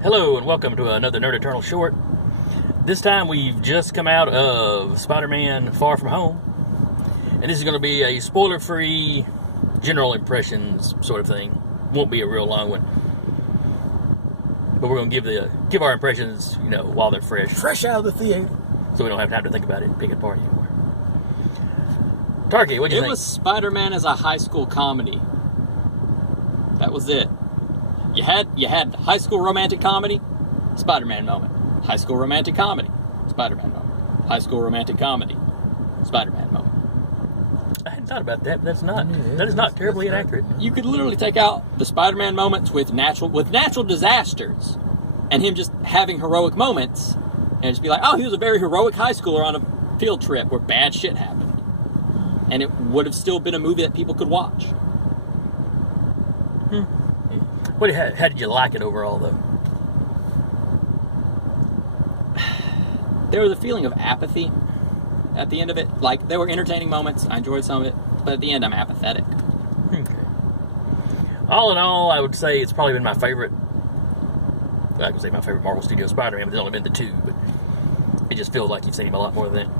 Hello and welcome to another Nerd Eternal short. This time we've just come out of Spider-Man Far From Home. And this is going to be a spoiler-free general impressions sort of thing. Won't be a real long one. But we're going to give our impressions, while they're fresh. Fresh out of the theater. So we don't have time to think about it and pick it apart anymore. Tarky, what'd you think? It was Spider-Man as a high school comedy. That was it. You had high school romantic comedy, Spider-Man moment. High school romantic comedy, Spider-Man moment. High school romantic comedy, Spider-Man moment. I hadn't thought about that, but that is not terribly inaccurate. You could literally take out the Spider-Man moments with natural disasters and him just having heroic moments and just be like, oh, he was a very heroic high schooler on a field trip where bad shit happened. And it would have still been a movie that people could watch. How did you like it overall, though? There was a feeling of apathy at the end of it. Like, there were entertaining moments. I enjoyed some of it. But at the end, I'm apathetic. Okay. All in all, I would say it's probably been my favorite. I would say my favorite Marvel Studios Spider-Man, but there's only been the two. But it just feels like you've seen him a lot more than that.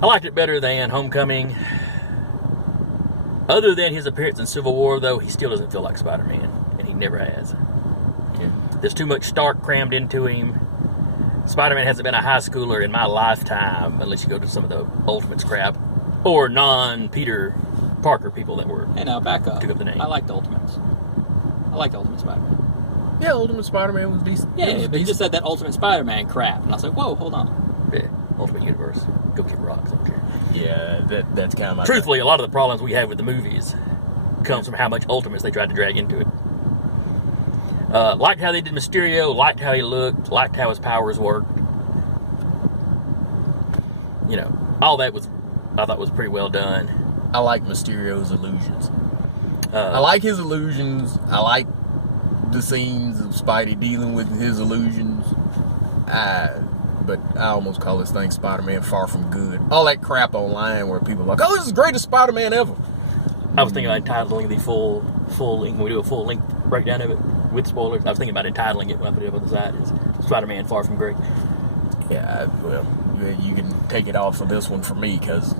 I liked it better than Homecoming. Other than his appearance in Civil War, though, he still doesn't feel like Spider-Man, and he never has. Yeah. There's too much Stark crammed into him. Spider-Man hasn't been a high schooler in my lifetime, unless you go to some of the Ultimates crap, or non-Peter Parker people that were. Hey, now back up. Took up the name. I like the Ultimates. I like the Ultimate Spider-Man. Yeah, Ultimate Spider-Man was decent. Yeah, you just said that Ultimate Spider-Man crap, and I was like, whoa, hold on. Yeah, Ultimate Universe. Go kick rocks, I don't care. Yeah, that's kind of my Truthfully, a lot of the problems we have with the movies comes from how much Ultimates they tried to drag into it. Liked how they did Mysterio, liked how he looked, liked how his powers worked. All that I thought was pretty well done. I like Mysterio's illusions. I like his illusions. I like the scenes of Spidey dealing with his illusions. But I almost call this thing Spider-Man Far From Good. All that crap online where people are like, oh, this is the greatest Spider-Man ever. I was thinking about entitling the full length. When we do a full length breakdown of it with spoilers, I was thinking about entitling it when I put it up on the side is Spider-Man Far From Great. Yeah, well, you can take it off of this one for me because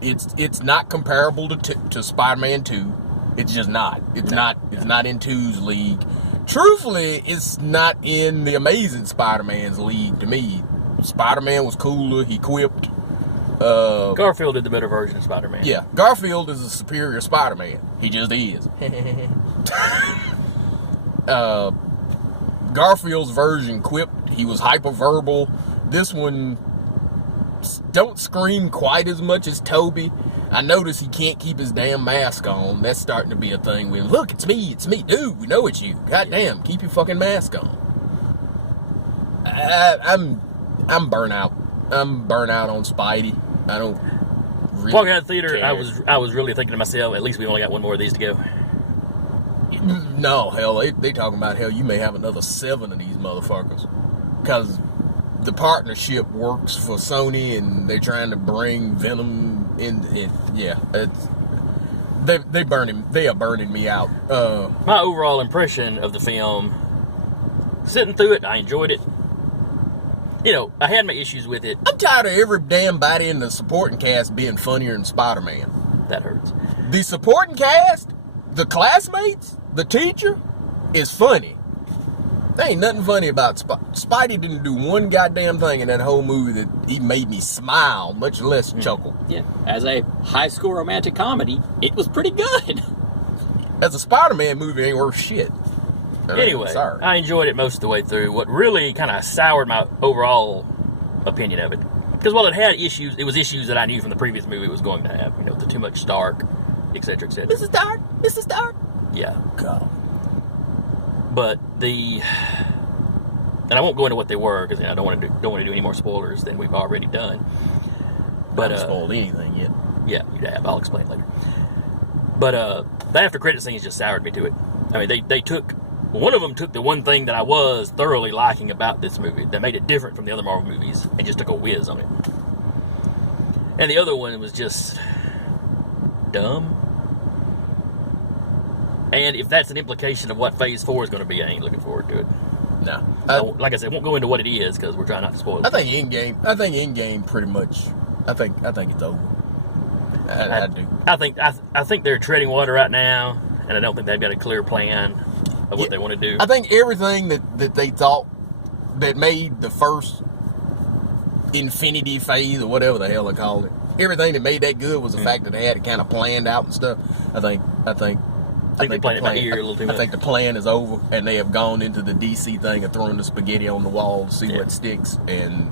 it's not comparable to Spider-Man 2. It's just not. It's not in 2's league. Truthfully, it's not in the Amazing Spider-Man's league to me. Spider-Man was cooler. He quipped. Garfield did the better version of Spider-Man. Yeah, Garfield is a superior Spider-Man. He just is. Garfield's version quipped. He was hyperverbal. This one don't scream quite as much as Toby. I notice he can't keep his damn mask on. That's starting to be a thing with, look, it's me. Dude, we know it's you. Goddamn, keep your fucking mask on. I'm burnt out. I'm burnt out on Spidey. I don't really walking out of the theater, care. I was really thinking to myself, at least we only got one more of these to go. No, hell, they talking about, hell, you may have another 7 of these motherfuckers. Because the partnership works for Sony, and they're trying to bring Venom in. They are burning me out. My overall impression of the film, sitting through it, I enjoyed it. I had my issues with it. I'm tired of every damn body in the supporting cast being funnier than Spider-Man. That hurts. The supporting cast, the classmates, the teacher, is funny. There ain't nothing funny about Spidey. Didn't do one goddamn thing in that whole movie that even made me smile, much less chuckle. Yeah, as a high school romantic comedy, it was pretty good. As a Spider-Man movie, ain't worth shit. Anyway, sorry. I enjoyed it most of the way through. What really kind of soured my overall opinion of it, because while it had issues, it was issues that I knew from the previous movie it was going to have. The too much Stark, etc., etc. This is Stark. Yeah. God. But and I won't go into what they were because I don't want to do any more spoilers than we've already done. But I haven't spoiled anything yet. Yeah, you have. I'll explain later. But the after credit scenes just soured me to it. I mean, they took. One of them took the one thing that I was thoroughly liking about this movie that made it different from the other Marvel movies and just took a whiz on it. And the other one was just dumb. And if that's an implication of what Phase 4 is going to be, I ain't looking forward to it. No. Like I said, won't go into what it is because we're trying not to spoil it. I think Endgame pretty much. I think it's over. I do. I think they're treading water right now, and I don't think they've got a clear plan of what they want to do. I think everything that they thought that made the first Infinity Phase or whatever the hell they called it, everything that made that good was the fact that they had it kind of planned out and stuff. I think they played it by ear a little too much. I think the plan is over, and they have gone into the DC thing of throwing the spaghetti on the wall to see what sticks. And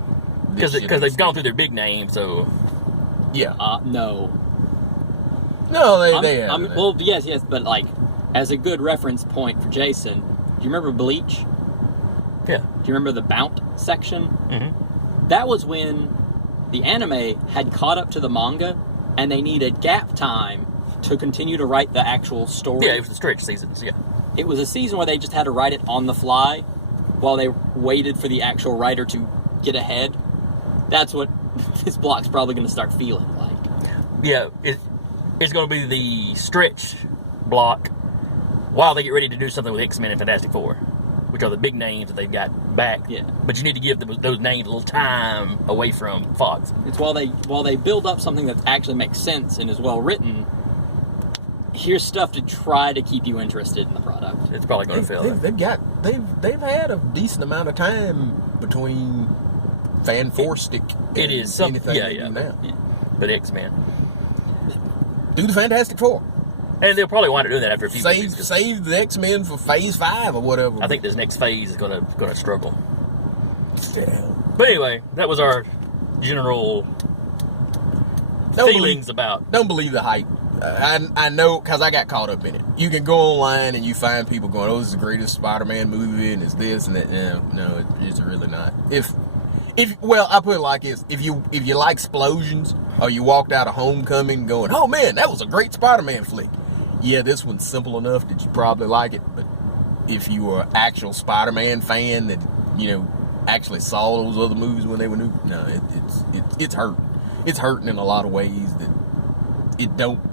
because they've gone through their big name, so yeah. No, they have. Well, yes, but like as a good reference point for Jason, do you remember Bleach? Yeah. Do you remember the Bount section? Mm-hmm. That was when the anime had caught up to the manga, and they needed gap time to continue to write the actual story. Yeah, it was the stretch seasons, yeah. It was a season where they just had to write it on the fly while they waited for the actual writer to get ahead. That's what this block's probably going to start feeling like. Yeah, it's going to be the stretch block while they get ready to do something with X-Men and Fantastic Four, which are the big names that they've got back. Yeah. But you need to give those names a little time away from Fox. It's while they build up something that actually makes sense and is well written. Here's stuff to try to keep you interested in the product. It's probably going to fail. They've had a decent amount of time between Fan Four Stick. It is something. Yeah. But X-Men. Do the Fantastic Four. And they'll probably wind up doing that after a few movies. Save the X-Men for Phase 5 or whatever. I think this next phase is going to struggle. Yeah. But anyway, that was our general feelings about. Don't believe the hype. I know because I got caught up in it. You can go online and you find people going, "Oh, this is the greatest Spider-Man movie," and it's this and that. No, it's really not. Well, I put it like this: if you like explosions, or you walked out of Homecoming going, "Oh man, that was a great Spider-Man flick," yeah, this one's simple enough that you probably like it. But if you were an actual Spider-Man fan that actually saw those other movies when they were new, no, it's hurting. It's hurting in a lot of ways that it don't.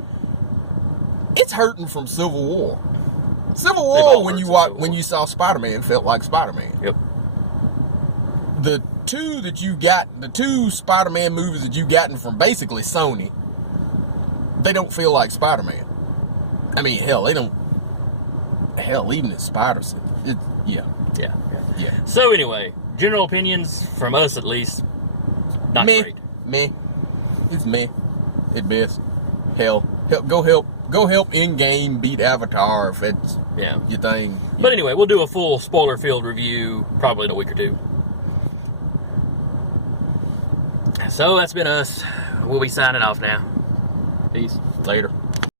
It's hurting from Civil War. Civil War, when you saw Spider-Man, felt like Spider-Man. Yep. The two Spider-Man movies that you've gotten from basically Sony, they don't feel like Spider-Man. I mean, hell, they don't. Hell, even in Spider-Man, yeah. So anyway, general opinions from us at least, not great. Meh. It's meh at best. Hell, go help Endgame beat Avatar if it's your thing. But anyway, we'll do a full spoiler-filled review probably in a week or two. So that's been us. We'll be signing off now. Peace.